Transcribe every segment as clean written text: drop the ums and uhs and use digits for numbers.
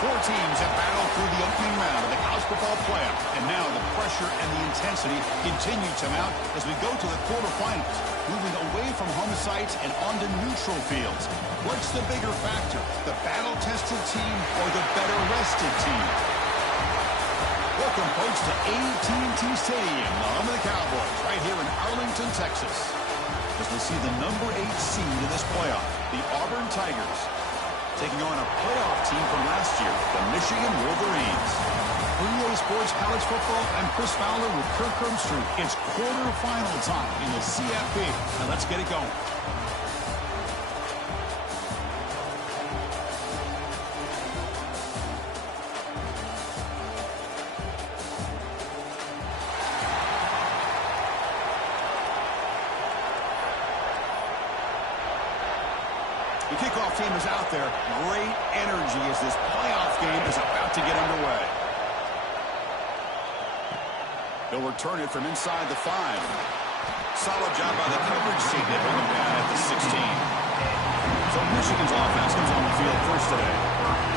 Four teams have battled through the opening round of the college football playoff, and now the pressure and the intensity continue to mount as we go to the quarterfinals, moving away from home sites and onto neutral fields. What's the bigger factor, the battle-tested team or the better-rested team? Welcome, folks, to AT&T Stadium, the home of the Cowboys, right here in Arlington, Texas, as we see the number 8 seed in this playoff, the Auburn Tigers, taking on a playoff team from last year, the Michigan Wolverines. For EA Sports College Football, I'm Chris Fowler with Kirk Herbstreit. It's quarterfinal time in the CFP. Now let's get it going. The kickoff team is out there. Great energy as this playoff game is about to get underway. They'll return it from inside the 5. Solid job by the coverage team. They bring them down at the 16. So Michigan's offense comes on the field first today.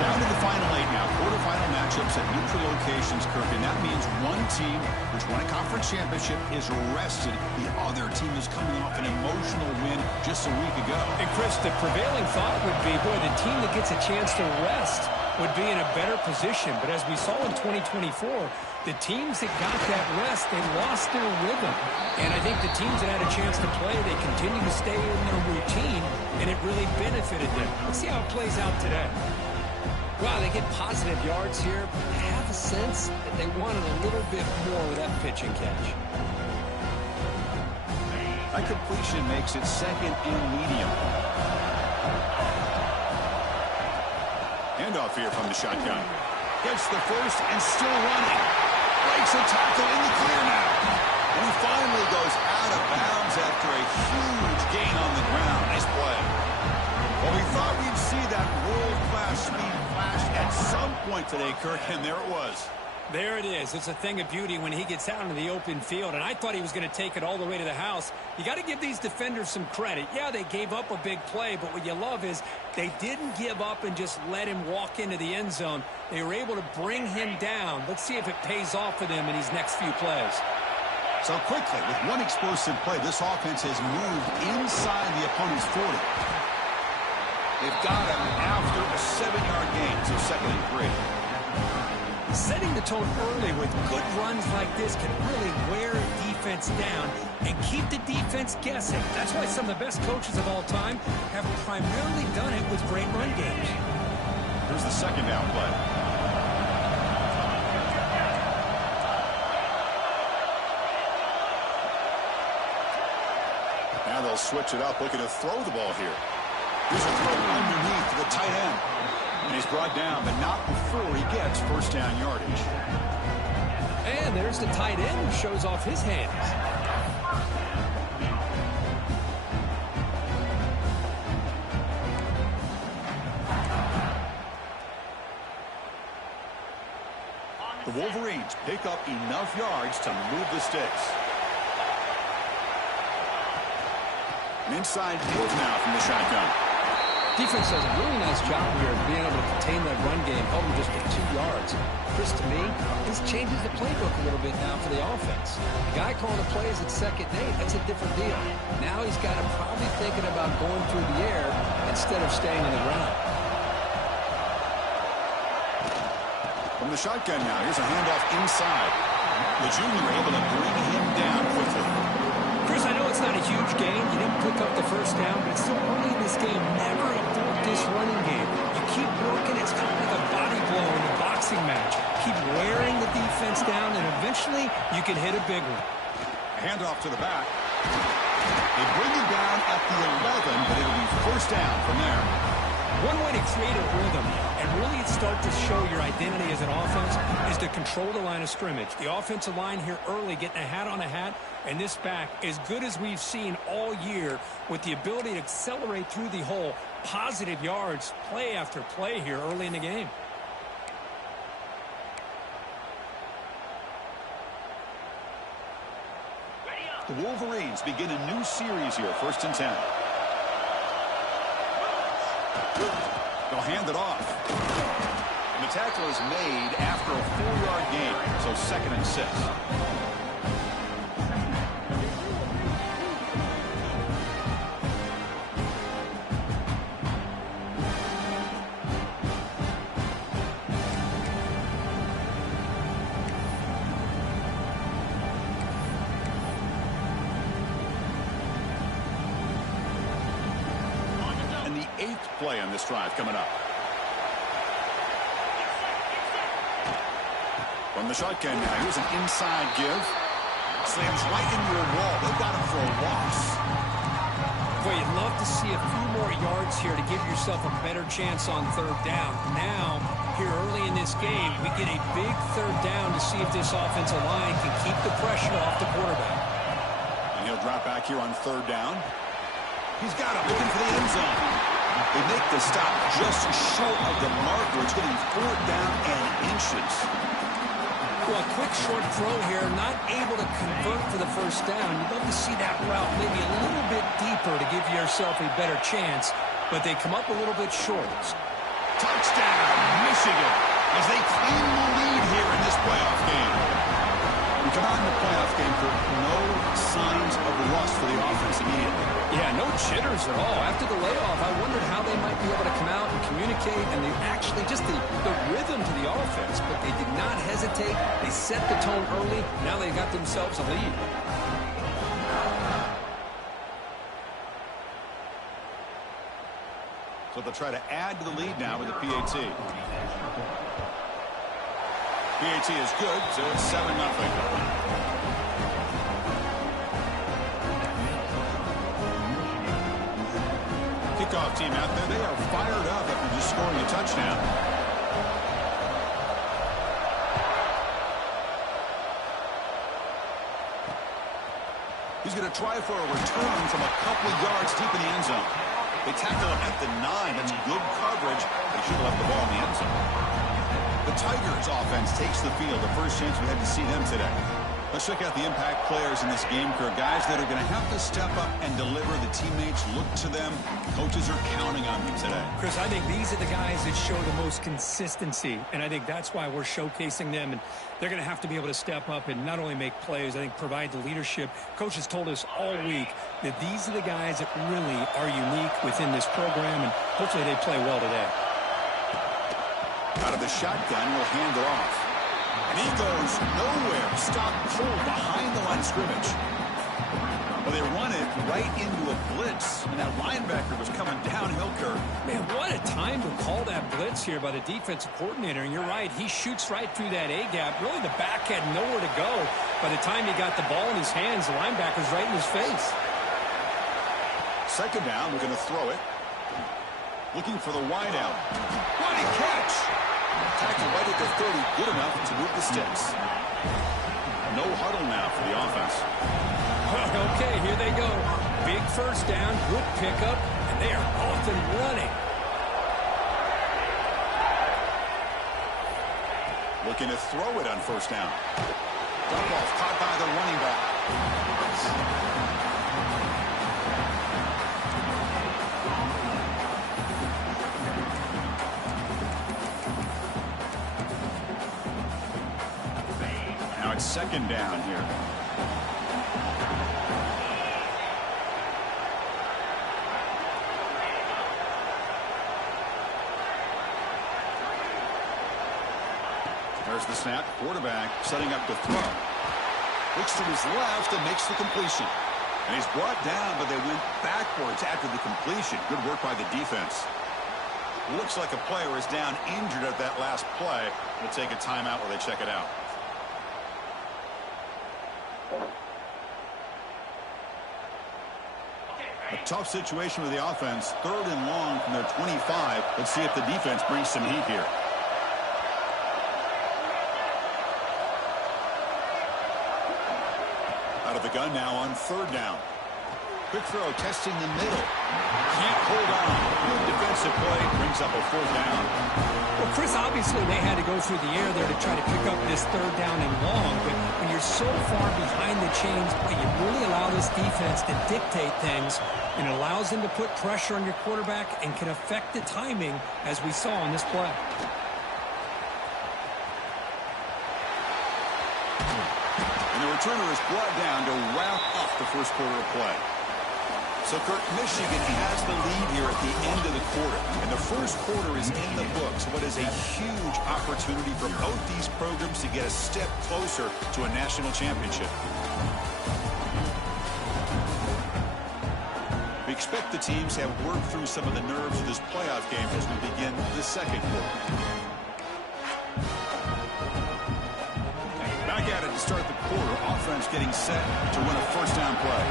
Down to the final 8 now. Quarterfinal matchups at neutral locations, Kirk, and that means one team which won a conference championship is rested. The other team is coming off an emotional win just a week ago. And Chris, the prevailing thought would be, boy, the team that gets a chance to rest would be in a better position. But as we saw in 2024, the teams that got that rest, they lost their rhythm. And I think the teams that had a chance to play, they continue to stay in their routine, and it really benefited them. Let's see how it plays out today. Wow, they get positive yards here. I have a sense that they wanted a little bit more with that pitch and catch. That completion makes it second and medium. Handoff here from the shotgun. Gets the first and still running. Breaks a tackle in the clear now. And he finally goes out of bounds after a huge gain on the ground. Nice play. Well, we thought we'd see that world-class speed flash at some point today, Kirk, and there it was. There it is. It's a thing of beauty when he gets out into the open field, and I thought he was going to take it all the way to the house. You got to give these defenders some credit. Yeah, they gave up a big play, but what you love is they didn't give up and just let him walk into the end zone. They were able to bring him down. Let's see if it pays off for them in these next few plays. So quickly, with one explosive play, this offense has moved inside the opponent's 40. They've got him after a 7-yard gain, so second and 3. Setting the tone early with good runs like this can really wear a defense down and keep the defense guessing. That's why some of the best coaches of all time have primarily done it with great run games. Here's the second down play. Now they'll switch it up, looking to throw the ball here. Here's a throw underneath to the tight end. And he's brought down, but not before he gets first down yardage. And there's the tight end who shows off his hands. The Wolverines pick up enough yards to move the sticks. An inside move now from the shotgun. Defense does a really nice job here of being able to contain that run game, held him just for 2 yards. Chris, to me, this changes the playbook a little bit now for the offense. The guy calling the plays at second and 8, that's a different deal. Now he's got him probably thinking about going through the air instead of staying on the ground. From the shotgun now, here's a handoff inside. The junior able to bring him down quickly. Chris, I know it's not a huge gain. You didn't pick up the first down, but it's still early in this game. Never abort this running game. You keep working. It's kind of like a body blow in a boxing match. Keep wearing the defense down, and eventually you can hit a big one. Handoff to the back. They bring him down at the 11, but it'll be first down from there. One way to create a rhythm and really start to show your identity as an offense is to control the line of scrimmage. The offensive line here early getting a hat on a hat, and this back as good as we've seen all year with the ability to accelerate through the hole. Positive yards, play after play here early in the game. The Wolverines begin a new series here, 1st and 10. They'll hand it off. And the tackle is made after a 4-yard gain, so 2nd and 6. And the 8th play on this drive coming up. From the shotgun now, here's an inside give. Slams right into a wall. They've got him for a loss. Boy, you'd love to see a few more yards here to give yourself a better chance on 3rd down. Now, here early in this game, we get a big 3rd down to see if this offensive line can keep the pressure off the quarterback. And he'll drop back here on 3rd down. He's got it, looking for the end zone. They make the stop just short of the marker. It's getting 4th down and inches. Well, a quick short throw here, not able to convert for the 1st down. You'd love to see that route maybe a little bit deeper to give yourself a better chance, but they come up a little bit short. Touchdown, Michigan, as they claim the lead here in this playoff game. We come on in the playoff game for no signs of rust for the offense immediately. Yeah, no jitters at all. After the layoff, I wondered how they might be able to come out and communicate, and they actually just the rhythm to the offense, but they did not hesitate. They set the tone early. Now they got themselves a lead. So they'll try to add to the lead now with the PAT. PAT is good, so it's 7-0. Kickoff team out there, they are fired up after just scoring a touchdown. He's going to try for a return from a couple of yards deep in the end zone. They tackle him at the 9. That's good coverage. They should have left the ball in the end zone. The Tigers offense takes the field. The first chance we had to see them today. Let's check out the impact players in this game, Kirk. Guys that are going to have to step up and deliver. The teammates look to them. Coaches are counting on them today. Chris, I think these are the guys that show the most consistency, and I think that's why we're showcasing them. And they're going to have to be able to step up and not only make plays, I think provide the leadership. Coaches told us all week that these are the guys that really are unique within this program, and hopefully they play well today. Out of the shotgun, will hand it off. And he goes nowhere. Stop cold behind the line of scrimmage. Well, they run it right into a blitz, and that linebacker was coming downhill, Kirk. Man, what a time to call that blitz here by the defensive coordinator. And you're right, he shoots right through that A-gap. Really, the back had nowhere to go. By the time he got the ball in his hands, the linebacker's right in his face. 2nd down, we're going to throw it. Looking for the wideout. What a catch! Tackle right at the 30, good enough to move the sticks. No huddle now for the offense. Okay, here they go. Big 1st down, good pickup, and they are off and running. Looking to throw it on 1st down. Dump off caught by the running back. Now it's 2nd down here. There's the snap. Quarterback setting up to throw. Looks to his left and makes the completion. And he's brought down, but they went backwards after the completion. Good work by the defense. Looks like a player is down injured at that last play. We'll take a timeout while they check it out. A tough situation with the offense. 3rd and long from their 25. Let's see if the defense brings some heat here. Out of the gun now on 3rd down. Quick throw, testing the middle. Can't hold on. Good defensive play. Brings up a 4th down. Well, Chris, obviously they had to go through the air there to try to pick up this 3rd down and long. But when you're so far behind the chains, you really allow this defense to dictate things. And it allows them to put pressure on your quarterback and can affect the timing, as we saw on this play. And the returner is brought down to wrap up the first quarter of play. So, Kurt, Michigan has the lead here at the end of the quarter. And the first quarter is in the books. What is a huge opportunity for both these programs to get a step closer to a national championship. We expect the teams have worked through some of the nerves of this playoff game as we begin the second quarter. Back at it to start the quarter. Offense getting set to win a first down play.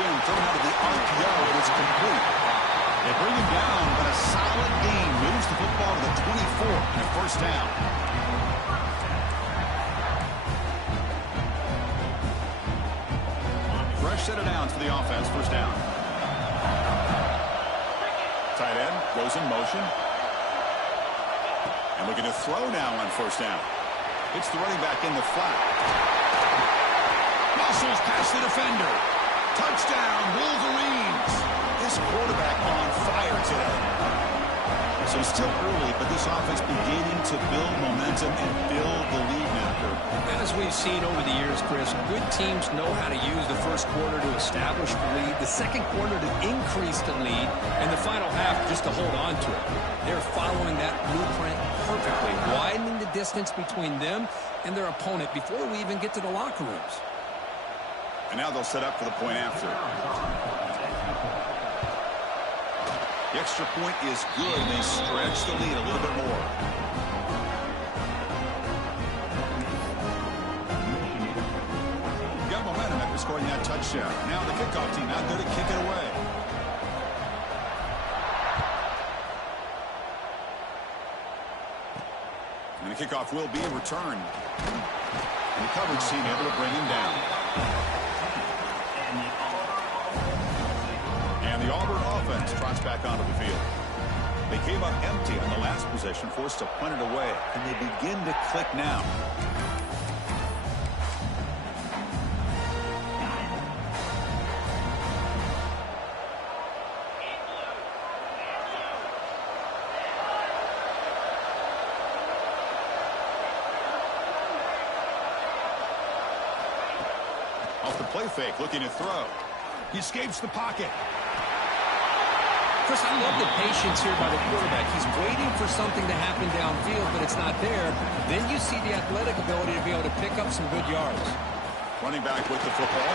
Again, thrown out of the RPO, and it's complete. They bring him down, but a solid gain moves the football to the 24 and a first down. Fresh set of downs for the offense, first down. Tight end goes in motion. And looking to throw now on first down. It's the running back in the flat. Muscles past the defender. Touchdown, Wolverines. This quarterback on fire today. So still early, but this offense beginning to build momentum and build the lead now. As we've seen over the years, Chris, good teams know how to use the first quarter to establish the lead, the second quarter to increase the lead, and the final half just to hold on to it. They're following that blueprint perfectly, widening the distance between them and their opponent before we even get to the locker rooms. And now they'll set up for the point after. The extra point is good. They stretch the lead a little bit more. Got momentum after scoring that touchdown. Now the kickoff team out there to kick it away. And the kickoff will be returned. And the coverage team able to bring him down. And the Auburn offense trots back onto the field. They came up empty on the last possession, forced to punt it away. And they begin to click now. Off the play fake, looking to throw. He escapes the pocket. Chris, I love the patience here by the quarterback. He's waiting for something to happen downfield, but it's not there. Then you see the athletic ability to be able to pick up some good yards. Running back with the football.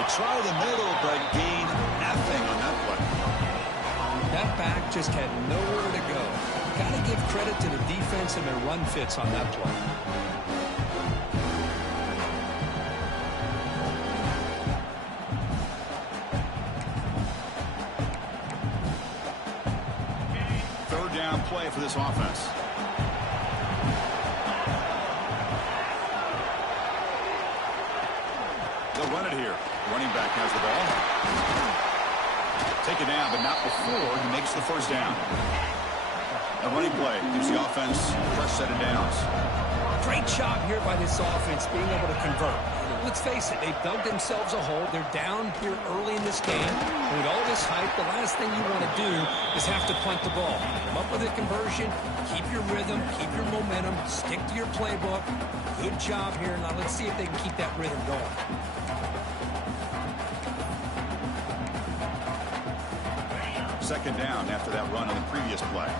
They try the middle, but gain nothing on that play. That back just had nowhere to go. Got to give credit to the defense and their run fits on that play. Play for this offense. They'll run it here. Running back has the ball. Take it down, but not before he makes the first down. A running play gives the offense a fresh set of downs. Great job here by this offense being able to convert. Let's face it, they've dug themselves a hole. They're down here early in this game. And with all this hype, the last thing you want to do is have to punt the ball. Come up with a conversion, keep your rhythm, keep your momentum, stick to your playbook. Good job here. Now let's see if they can keep that rhythm going. Second down after that run on the previous play.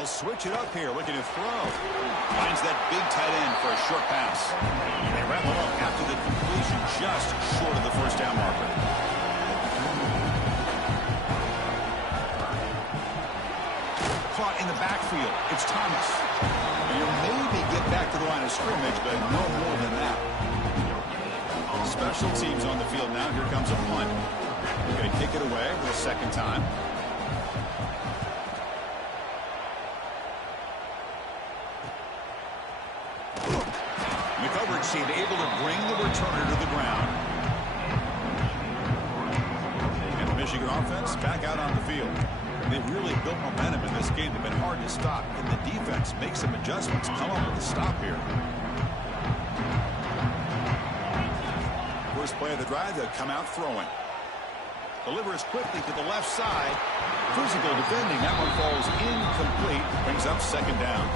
They'll switch it up here, looking to throw. Finds that big tight end for a short pass. They wrap it up after the completion, just short of the first down marker. Caught in the backfield. It's Thomas. And he'll maybe get back to the line of scrimmage, but no more than that. Special teams on the field now. Here comes a punt. We're going to kick it away for the second time. Seemed able to bring the returner to the ground. And the Michigan offense back out on the field. They've really built momentum in this game. They've been hard to stop. And the defense makes some adjustments. Come up with a stop here. First play of the drive, they'll come out throwing. Delivers quickly to the left side. Physical defending. That one falls incomplete. Brings up second down.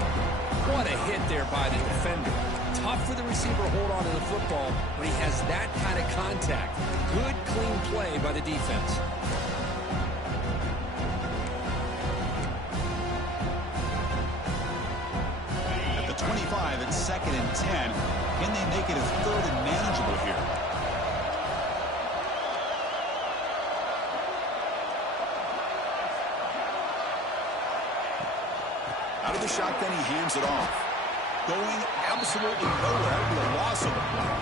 What a hit there by the defender. Tough for the receiver to hold on to the football when he has that kind of contact. Good, clean play by the defense. At the 25, it's 2nd and 10. Can they make it a 3rd and manageable here? Out of the shotgun, he hands it off. Going absolutely nowhere. That would be a loss of the play.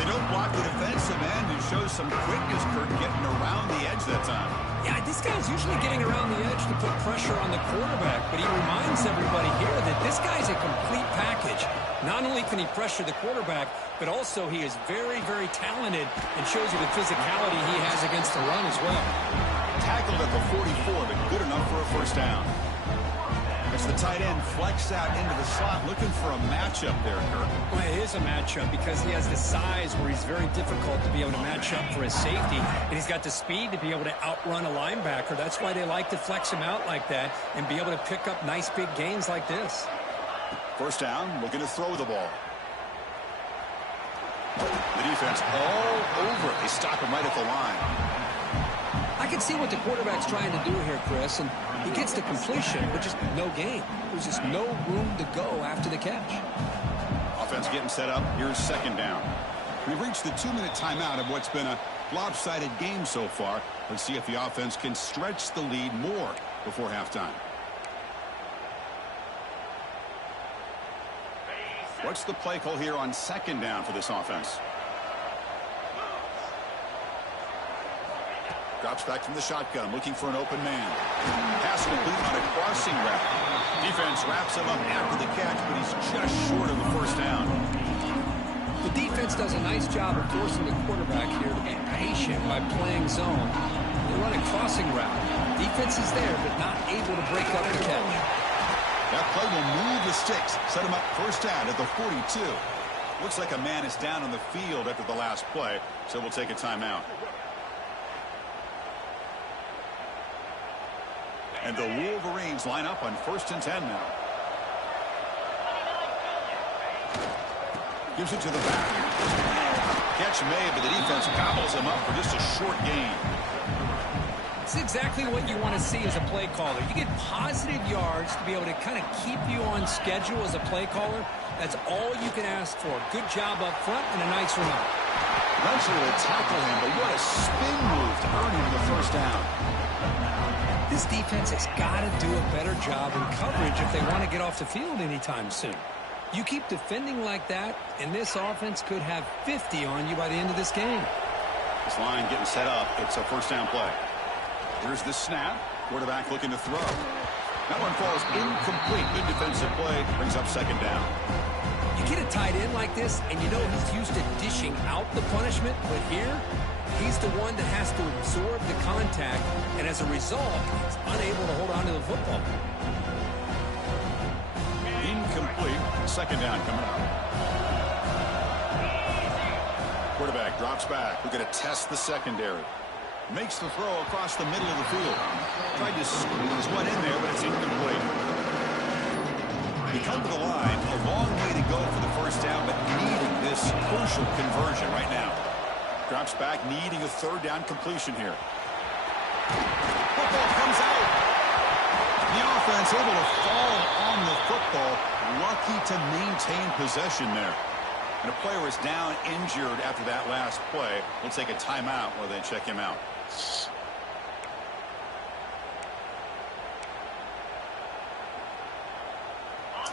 They don't block the defensive end and show some quickness, Kurt, getting around the edge that time. Yeah, this guy's usually getting around the edge to put pressure on the quarterback, but he reminds everybody here that this guy's a complete package. Not only can he pressure the quarterback, but also he is very, very talented and shows you the physicality he has against the run as well. Tackled at the 44, but good enough for a first down. It's the tight end flexed out into the slot, looking for a matchup there, Kurt. Well, it is a matchup because he has the size where he's very difficult to be able to match up for his safety, and he's got the speed to be able to outrun a linebacker. That's why they like to flex him out like that and be able to pick up nice big gains like this. First down, looking to throw the ball. The defense all over it. They stop him right at the line. I can see what the quarterback's trying to do here, Chris, and he gets the completion, but just no gain. There's just no room to go after the catch. Offense getting set up. Here's second down. We've reached the 2-minute timeout of what's been a lopsided game so far. Let's see if the offense can stretch the lead more before halftime. What's the play call here on second down for this offense? Drops back from the shotgun, looking for an open man. Pass complete on a crossing route. Defense wraps him up after the catch, but he's just short of the first down. The defense does a nice job of forcing the quarterback here to be patient by playing zone. They run a crossing route. Defense is there, but not able to break up the catch. That play will move the sticks, set him up first down at the 42. Looks like a man is down on the field after the last play, so we'll take a timeout. And the Wolverines line up on 1st and 10 now. Gives it to the back. Catch made, but the defense gobbles him up for just a short gain. It's exactly what you want to see as a play caller. You get positive yards to be able to kind of keep you on schedule as a play caller. That's all you can ask for. Good job up front and a nice run. Eventually to tackle him, but what a spin move to earn him the first down. This defense has got to do a better job in coverage if they want to get off the field anytime soon. You keep defending like that, and this offense could have 50 on you by the end of this game. This line getting set up. It's a first down play. Here's the snap. Quarterback looking to throw. That one falls incomplete. Good defensive play. Brings up second down. You get a tight end like this, and you know he's used to dishing out the punishment, but here, he's the one that has to absorb the contact, and as a result, he's unable to hold on to the football. Incomplete. Second down coming up. Quarterback drops back. We're going to test the secondary. Makes the throw across the middle of the field. Tried to squeeze one in there, but it's incomplete. We come to the line. A long way to go for the first down, but needing this crucial conversion right now. Drops back, needing a third down completion here. Football comes out. The offense able to fall on the football. Lucky to maintain possession there. And a player is down injured after that last play. We'll take a timeout while they check him out.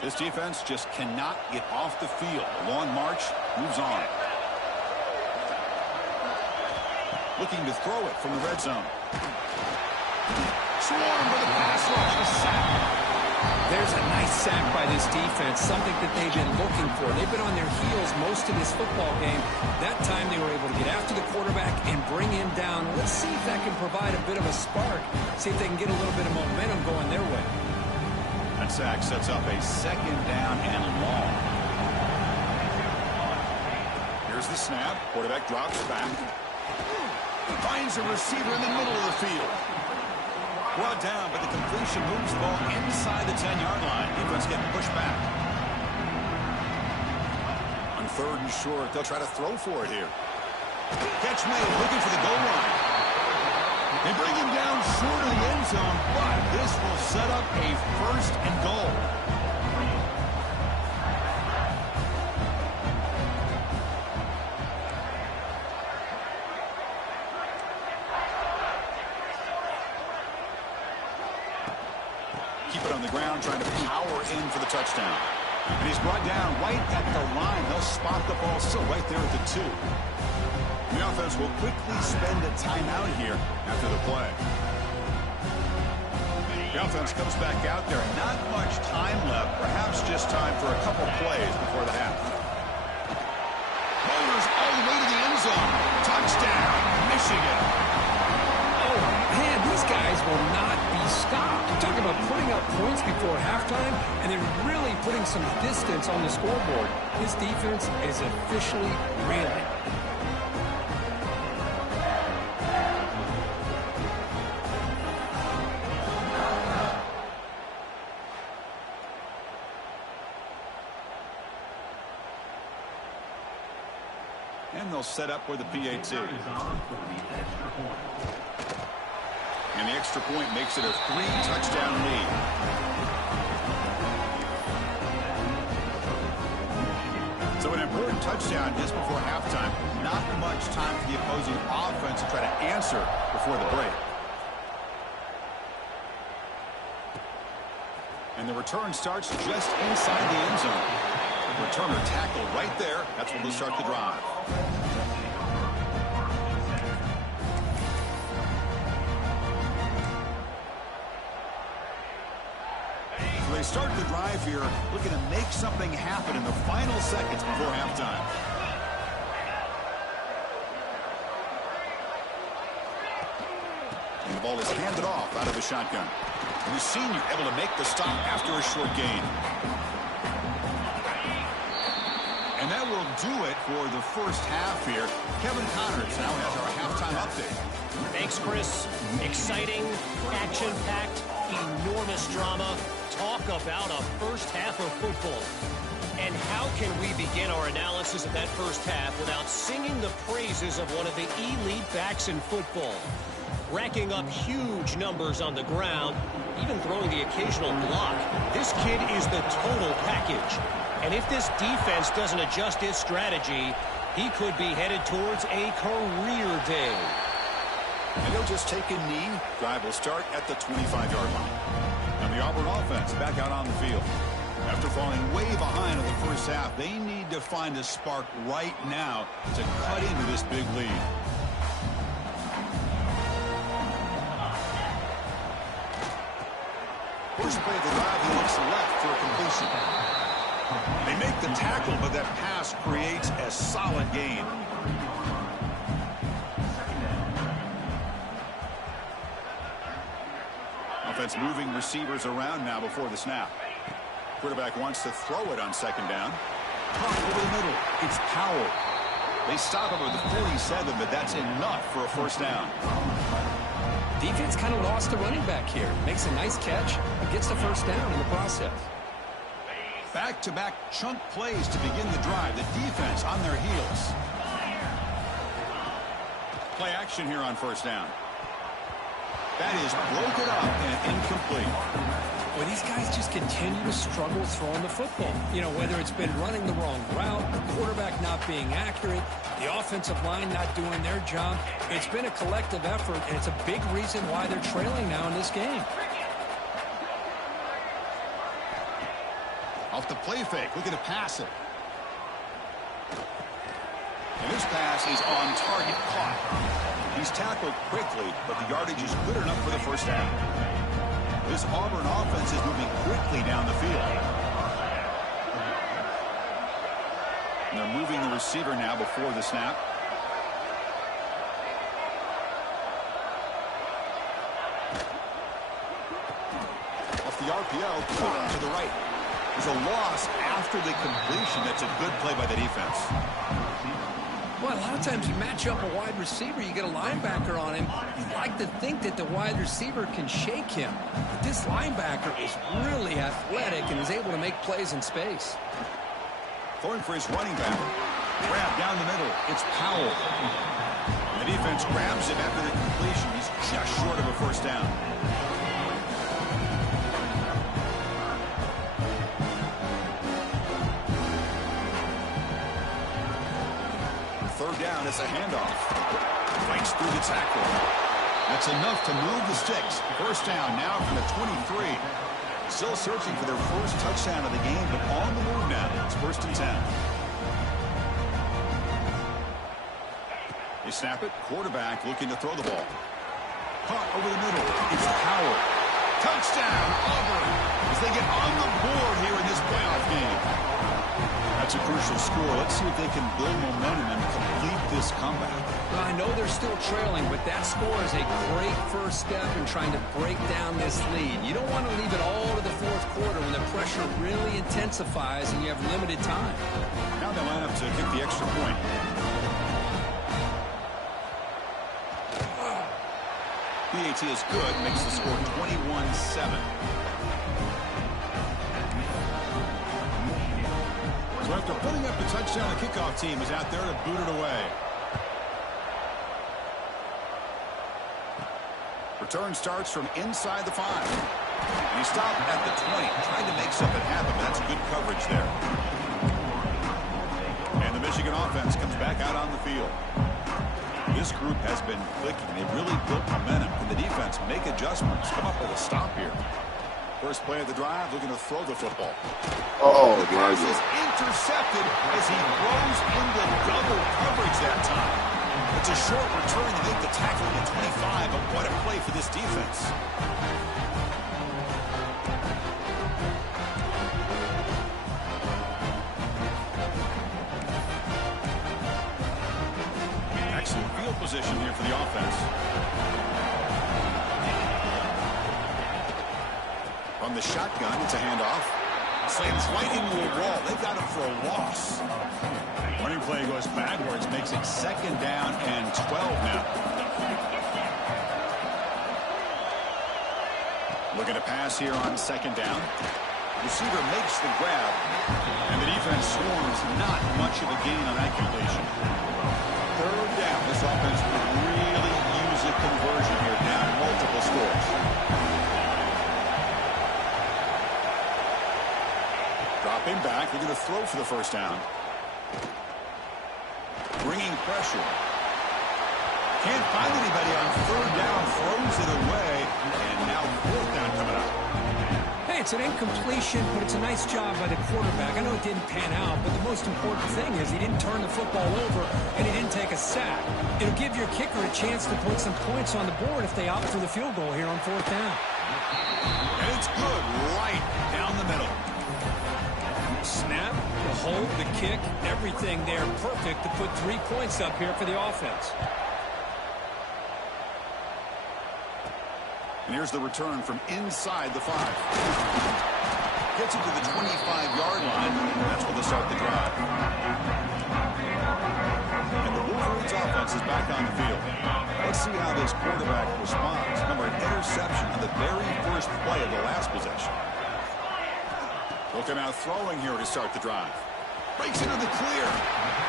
This defense just cannot get off the field. A long march moves on. Looking to throw it from the red zone. Swarmed by the pass rush. A sack. There's a nice sack by this defense, something that they've been looking for. They've been on their heels most of this football game. That time they were able to get after the quarterback and bring him down. Let's see if that can provide a bit of a spark. See if they can get a little bit of momentum going their way. That sack sets up a second down and long. Here's the snap. Quarterback drops back. Finds a receiver in the middle of the field. Brought down, but the completion moves the ball inside the 10-yard line. Defense getting pushed back. On 3rd and short, they'll try to throw for it here. Catch made, looking for the goal line. They bring him down short of the end zone, but this will set up a 1st and goal. Keep it on the ground, trying to power in for the touchdown. And he's brought down right at the line. They'll spot the ball still right there at the 2. The offense will quickly spend a timeout here after the play. The offense comes back out there. Not much time left. Perhaps just time for a couple plays before the half. Bowlers all the way to the end zone. Touchdown, Michigan. Oh, man, these guys will not be stopped. You're talking about putting up points before halftime and then really putting some distance on the scoreboard. This defense is officially reeling. And they'll set up with a PAT. And the extra point makes it a 3-touchdown lead. So an important touchdown just before halftime. Not much time for the opposing offense to try to answer before the break. And the return starts just inside the end zone. Returner tackle right there. That's when they'll start the drive. So they start the drive here, looking to make something happen in the final seconds before halftime. And the ball is handed off out of the shotgun. And the senior able to make the stop after a short gain. And that will do it for the first half here. Kevin Connors now has our halftime update. Thanks, Chris. Exciting, action-packed, enormous drama. Talk about a first half of football. And how can we begin our analysis of that first half without singing the praises of one of the elite backs in football? Racking up huge numbers on the ground, even throwing the occasional block. This kid is the total package. And if this defense doesn't adjust its strategy, he could be headed towards a career day. And he'll just take a knee. Drive will start at the 25-yard line. And the Auburn offense back out on the field. After falling way behind in the first half, they need to find a spark right now to cut into this big lead. First play of the drive, he looks left for a completion. They make the tackle, but that pass creates a solid gain. Offense moving receivers around now before the snap. Quarterback wants to throw it on 2nd down. Caught over the middle. It's Powell. They stop him at the 47, but that's enough for a first down. Defense kind of lost the running back here. Makes a nice catch and gets the first down in the process. Back-to-back chunk plays to begin the drive. The defense on their heels. Play action here on first down. That is broken up and incomplete. Well, these guys just continue to struggle throwing the football. You know, whether it's been running the wrong route, the quarterback not being accurate, the offensive line not doing their job. It's been a collective effort, and it's a big reason why they're trailing now in this game. Off the play fake, looking to pass it. And this pass is on target, caught. He's tackled quickly, but the yardage is good enough for the first down. This Auburn offense is moving quickly down the field. And they're moving the receiver now before the snap. Off the RPO, put to the right. There's a loss after the completion. That's a good play by the defense. Well, a lot of times you match up a wide receiver, you get a linebacker on him. You'd like to think that the wide receiver can shake him. But this linebacker is really athletic and is able to make plays in space. Throwing for his running back. Grab down the middle. It's Powell. The defense grabs him after the completion. He's just short of a first down. Third down, it's a handoff. Breaks through the tackle. That's enough to move the sticks. First down now from the 23. Still searching for their first touchdown of the game, but on the move now. It's 1st and 10. They snap it. Quarterback looking to throw the ball. Caught over the middle. It's Howard. Touchdown, Auburn, as they get on the board here in this playoff game. That's a crucial score. Let's see if they can build momentum and complete this comeback. Well, I know they're still trailing, but that score is a great first step in trying to break down this lead. You don't want to leave it all to the fourth quarter when the pressure really intensifies and you have limited time. Now they line up to kick the extra point. PAT is good, makes the score 21-7. So after putting up the touchdown, the kickoff team is out there to boot it away. Return starts from inside the 5. And he stopped at the 20, trying to make something happen, but that's good coverage there. And the Michigan offense comes back out on the field. This group has been clicking. They've really built momentum. Can the defense make adjustments? Come up with a stop here. First play of the drive, looking to throw the football. Oh, the pass is intercepted as he throws into double coverage that time. It's a short return to make the tackle at 25, but what a play for this defense. Excellent field position here for the offense. From the shotgun, it's a handoff. Slams right into a wall. They've got him for a loss. Running play goes backwards, makes it 2nd down and 12 now. Looking to pass here on 2nd down. Receiver makes the grab, and the defense swarms. Not much of a gain on that completion. 3rd down. This offense could really use a conversion here, down multiple scores. Dropping back, they're going to throw for the first down. Bringing pressure. Can't find anybody on 3rd down, throws it away, and now 4th down coming up. Hey, it's an incompletion, but it's a nice job by the quarterback. I know it didn't pan out, but the most important thing is he didn't turn the football over and he didn't take a sack. It'll give your kicker a chance to put some points on the board if they opt for the field goal here on 4th down. And it's good right down the middle. Snap, the hold, the kick, everything there perfect to put 3 points up here for the offense. And here's the return from inside the 5. Gets it to the 25-yard line, and that's where they'll start the drive. And the Wolverines offense is back on the field. Let's see how this quarterback responds. Remember, an interception on the very first play of the last possession. Looking out throwing here to start the drive. Breaks into the clear.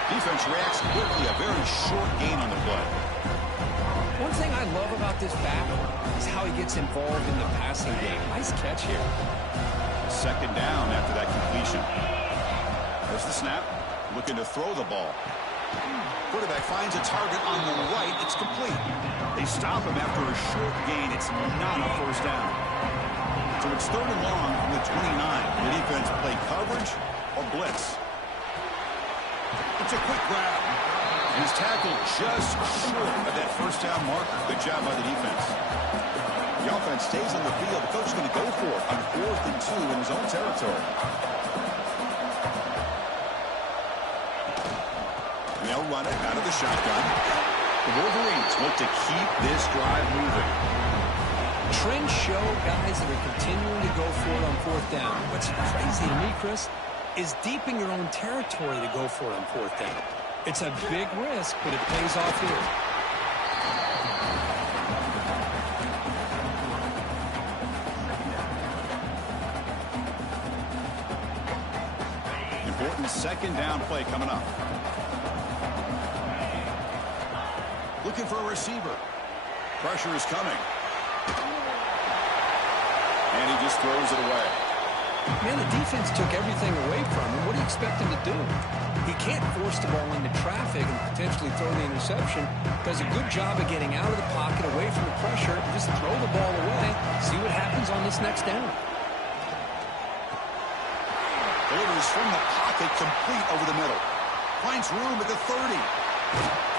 Defense reacts quickly. A very short gain on the play. One thing I love about this back is how he gets involved in the passing game. Nice catch here. 2nd down after that completion. There's the snap. Looking to throw the ball. Quarterback finds a target on the right. It's complete. They stop him after a short gain. It's not a first down. So it's 3rd and long from the 29. The defense play coverage or blitz. It's a quick grab. And he's tackled just short of that first down marker. Good job by the defense. The offense stays on the field. The coach is going to go for it on 4th and 2 in his own territory. They'll run it out of the shotgun. The Wolverines look to keep this drive moving. Trends show guys that are continuing to go for it on 4th down. What's crazy to me, Chris, is deep in your own territory to go for it on 4th down. It's a big risk, but it pays off here. Important second down play coming up. Looking for a receiver. Pressure is coming. And he just throws it away. Man, the defense took everything away from him. What do you expect him to do? He can't force the ball into traffic and potentially throw the interception. Does a good job of getting out of the pocket, away from the pressure, and just throw the ball away. See what happens on this next down. Delivers from the pocket, complete over the middle. Finds room at the 30.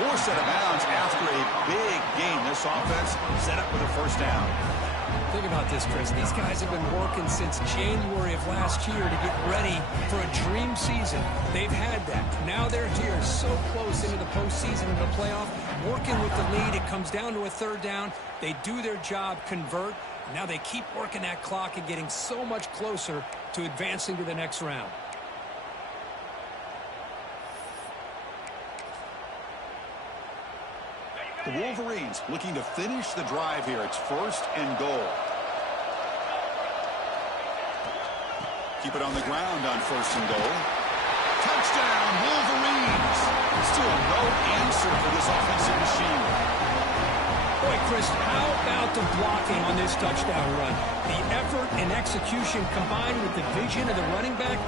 Forced out of bounds after a big game. This offense set up with a first down. Think about this, Chris. These guys have been working since January of last year to get ready for a dream season. They've had that. Now they're here, so close into the postseason and the playoff, working with the lead. It comes down to a third down. They do their job, convert. Now they keep working that clock and getting so much closer to advancing to the next round. The Wolverines looking to finish the drive here. It's 1st and goal. Keep it on the ground on 1st and goal. Touchdown, Wolverines! Still no answer for this offensive machine. Boy, Chris, how about the blocking on this touchdown run? The effort and execution combined with the vision of the running back,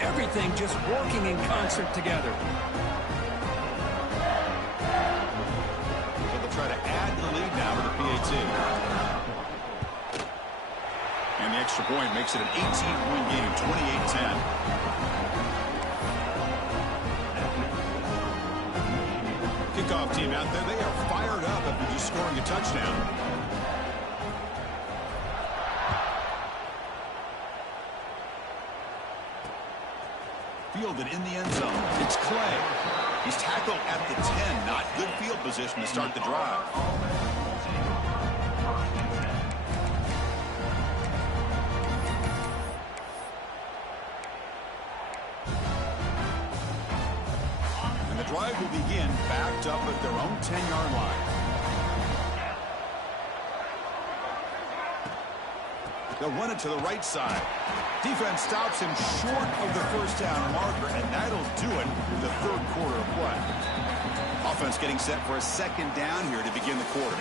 everything just working in concert together. Try to add to the lead now to the PAT. And the extra point makes it an 18-point game, 28-10. Kickoff team out there, they are fired up after just scoring a touchdown. Fielded in the end zone. It's Clay. He's tackled at the 10. Not good field position to start the drive. And the drive will begin backed up at their own 10-yard line. They'll run it to the right side. Defense stops him short of the first down marker, and that'll do it in the 3rd quarter of play. Offense getting set for a second down here to begin the quarter.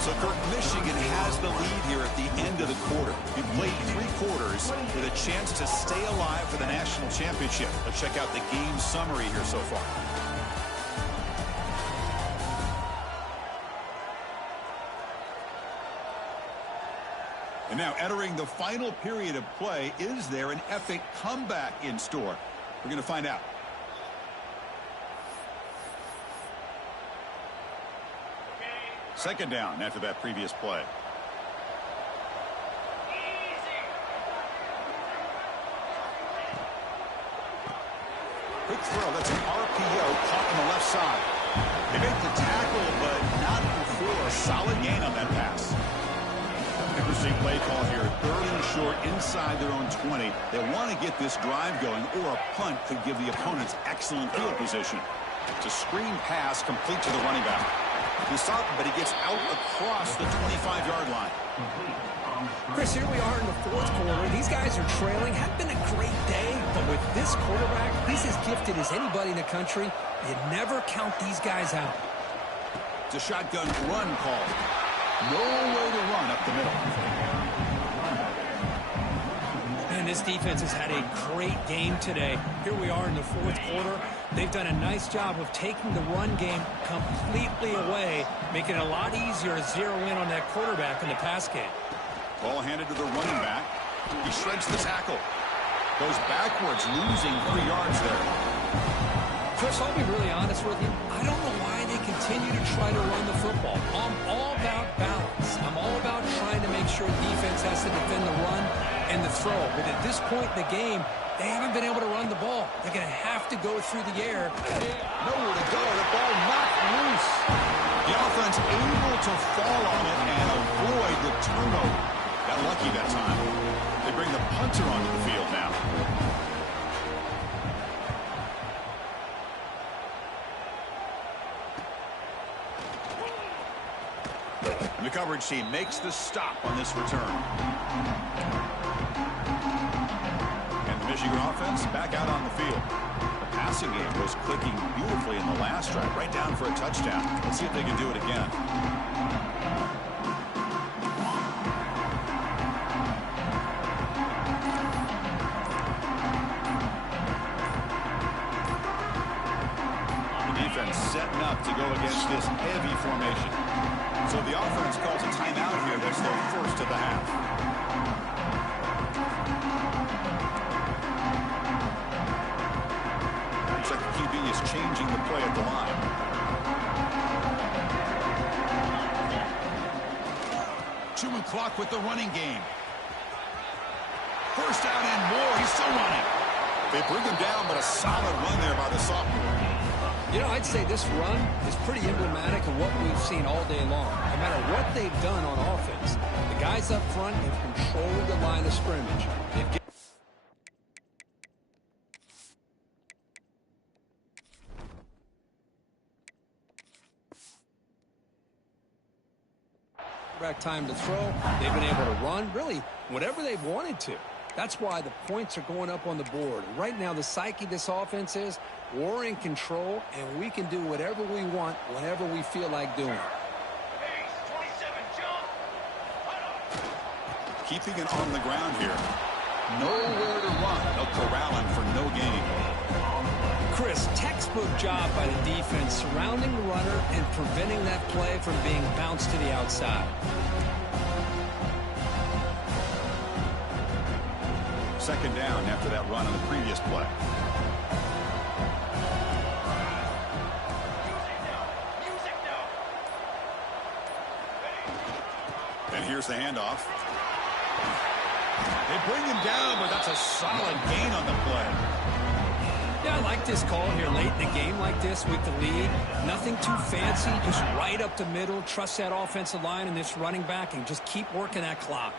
So, Kirk, Michigan has the lead here at the end of the quarter. We've played 3 quarters with a chance to stay alive for the national championship. Let's check out the game summary here so far. And now entering the final period of play, is there an epic comeback in store? We're going to find out. Second down after that previous play. Quick throw. That's an RPO caught on the left side. They make the tackle, but not before a solid gain on that pass. Interesting play call here. 3rd and short inside their own 20. They want to get this drive going, or a punt could give the opponents excellent field position. It's a screen pass complete to the running back. He stopped, but he gets out across the 25-yard line. Chris, here we are in the 4th quarter. These guys are trailing. Had been a great day, but with this quarterback, he's as gifted as anybody in the country. You never count these guys out. It's a shotgun run call. Nowhere to run up the middle. Man, this defense has had a great game today. Here we are in the 4th quarter. They've done a nice job of taking the run game completely away, making it a lot easier to zero in on that quarterback in the pass game. Ball handed to the running back. He shreds the tackle. Goes backwards, losing 3 yards there. Chris, I'll be really honest with you. I don't know why they continue to try to run the football. I'm all about balance. I'm all about trying to make sure defense has to defend the run and the throw. But at this point in the game, they haven't been able to run the ball. They're going to have to go through the air. Nowhere to go. The ball knocked loose. The offense able to fall on it and avoid the turnover. Got lucky that time. They bring the punter onto the field now. And the coverage team makes the stop on this return. And the Michigan offense back out on the field. The passing game was clicking beautifully in the last drive, right down for a touchdown. Let's see if they can do it again. Setting up to go against this heavy formation. So the offense calls a timeout here. That's their first of the half. Looks like the QB is changing the play at the line. Chewing clock with the running game. First down and more. He's still running. They bring him down, but a solid run there by the sophomore. You know, I'd say this run is pretty emblematic of what we've seen all day long. No matter what they've done on offense, the guys up front have controlled the line of scrimmage. Back time to throw. They've been able to run, really, whatever they've wanted to. That's why the points are going up on the board. Right now, the psyche of this offense is we're in control, and we can do whatever we want whenever we feel like doing it. Keeping it on the ground here. Nowhere to run. They'll corral him for no gain. Chris, textbook job by the defense surrounding the runner and preventing that play from being bounced to the outside. Second down after that run on the previous play. And here's the handoff. They bring him down, but that's a solid gain on the play. Yeah, I like this call here late in the game like this with the lead. Nothing too fancy, just right up the middle. Trust that offensive line and this running back and just keep working that clock.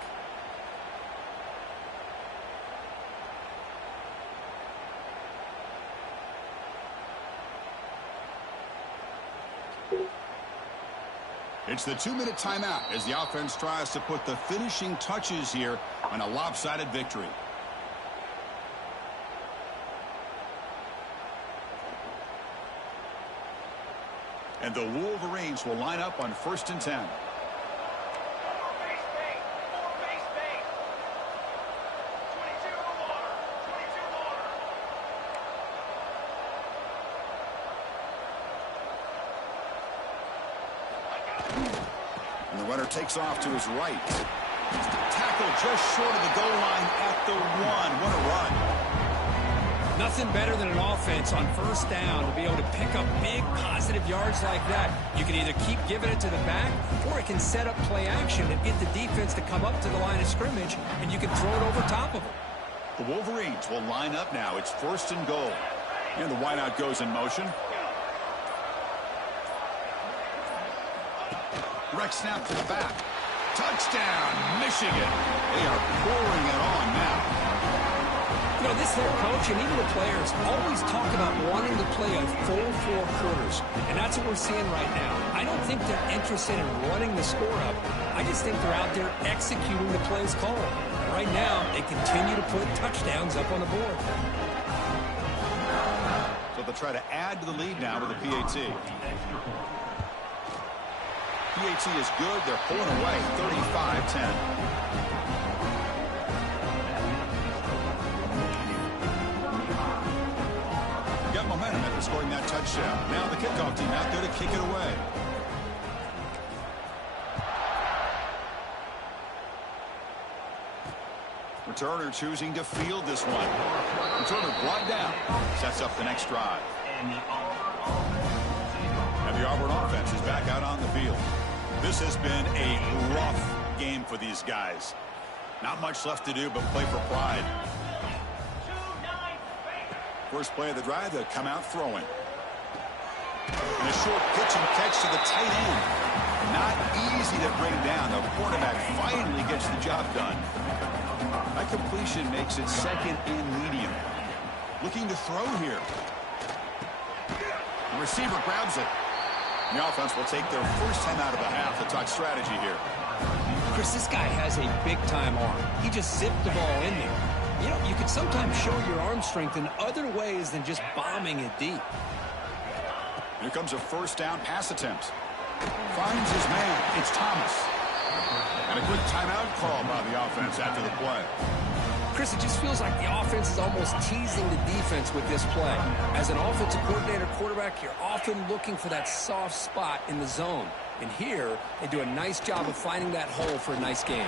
It's the 2-minute timeout as the offense tries to put the finishing touches here on a lopsided victory. And the Wolverines will line up on 1st and 10. And the runner takes off to his right. Tackle just short of the goal line at the 1. What a run. Nothing better than an offense on 1st down to be able to pick up big positive yards like that. You can either keep giving it to the back, or it can set up play action and get the defense to come up to the line of scrimmage, and you can throw it over top of them. The Wolverines will line up now. It's 1st and goal. And the wideout goes in motion. Direct snap to the back. Touchdown, Michigan. They are pouring it on now. You know, this head coach and even the players always talk about wanting to play a full 4 quarters, and that's what we're seeing right now. I don't think they're interested in running the score up. I just think they're out there executing the plays called. And right now, they continue to put touchdowns up on the board. So they'll try to add to the lead now with the PAT. PAT is good. They're pulling away 35-10. Got momentum after scoring that touchdown. Now the kickoff team out there to kick it away. Returner choosing to field this one. Returner brought down. Sets up the next drive. And the Auburn offense is back out on the field. This has been a rough game for these guys. Not much left to do but play for pride. First play of the drive, they'll come out throwing. And a short pitch and catch to the tight end. Not easy to bring down. The quarterback finally gets the job done. That completion makes it 2nd and medium. Looking to throw here. The receiver grabs it. The offense will take their first time out of the half to talk strategy here. Chris, this guy has a big-time arm. He just zipped the ball in there. You know, you can sometimes show your arm strength in other ways than just bombing it deep. Here comes a first down pass attempt. Finds his man. It's Thomas. And a quick timeout call by the offense after the play. Chris, it just feels like the offense is almost teasing the defense with this play. As an offensive coordinator quarterback, you're often looking for that soft spot in the zone. And here, they do a nice job of finding that hole for a nice game.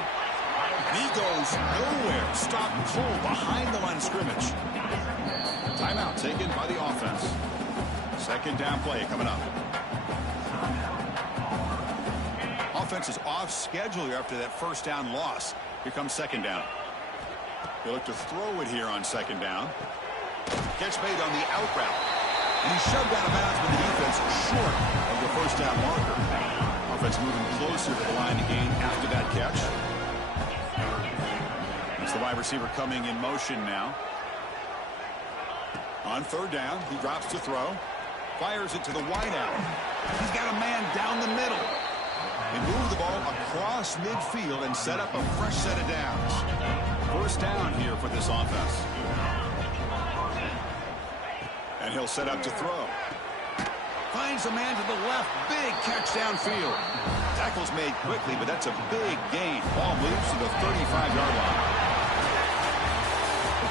He goes nowhere. Stop cold behind the line of scrimmage. Timeout taken by the offense. Second down play coming up. Offense is off schedule here after that first down loss. Here comes second down. They look to throw it here on second down. Catch made on the out route. And he shoved out of bounds with the defense short of the first down marker. Offense moving closer to the line to gain after that catch. It's the wide receiver coming in motion now. On third down, he drops to throw. Fires it to the wideout. He's got a man down the middle. They move the ball across midfield and set up a fresh set of downs. First down here for this offense. And he'll set up to throw. Finds a man to the left. Big catch downfield. Tackle's made quickly, but that's a big gain. Ball moves to the 35-yard line.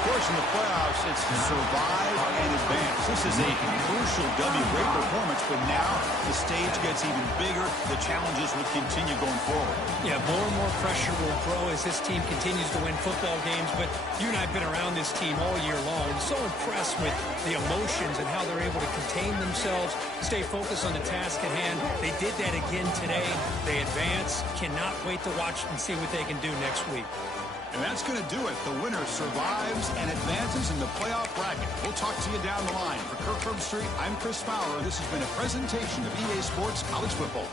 Of course, in the playoffs, it's survive and advance. This is a crucial W. Great performance, but now the stage gets even bigger. The challenges will continue going forward. Yeah, more and more pressure will grow as this team continues to win football games. But you and I have been around this team all year long. I'm so impressed with the emotions and how they're able to contain themselves, stay focused on the task at hand. They did that again today. They advance. Cannot wait to watch and see what they can do next week. And that's going to do it. The winner survives and advances in the playoff bracket. We'll talk to you down the line. For Kirk Street, I'm Chris Fowler. This has been a presentation of EA Sports College Football.